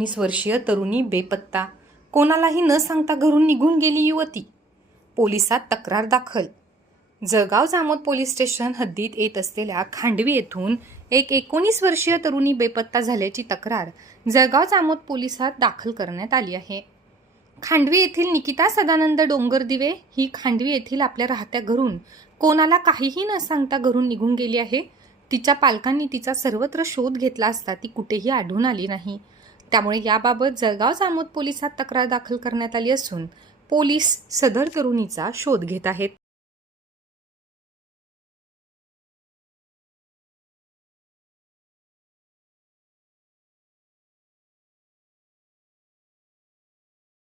एकोणीस वर्षीय तरुणी बेपत्ता. कोणालाही न सांगता घरून निघून गेली युवती. पोलिसात तक्रार दाखल. जळगाव जामोद पोलीस स्टेशन हद्दीत येत असलेल्या खांडवी येथून एक एकोणीस वर्षीय तरुणी बेपत्ता झाल्याची तक्रार जळगाव जामोद पोलिसात दाखल करण्यात आली आहे. खांडवी येथील निकिता सदानंद डोंगरदिवे ही खांडवी येथील आपल्या राहत्या घरून कोणाला काहीही न सांगता घरून निघून गेली आहे. तिच्या पालकांनी तिचा सर्वत्र शोध घेतला असता ती कुठेही आढळून आली नाही. त्यामुळे याबाबत जळगाव जामोद पोलिसात तक्रार दाखल करण्यात आली असून पोलीस सदर तरुणीचा शोध घेत आहेत.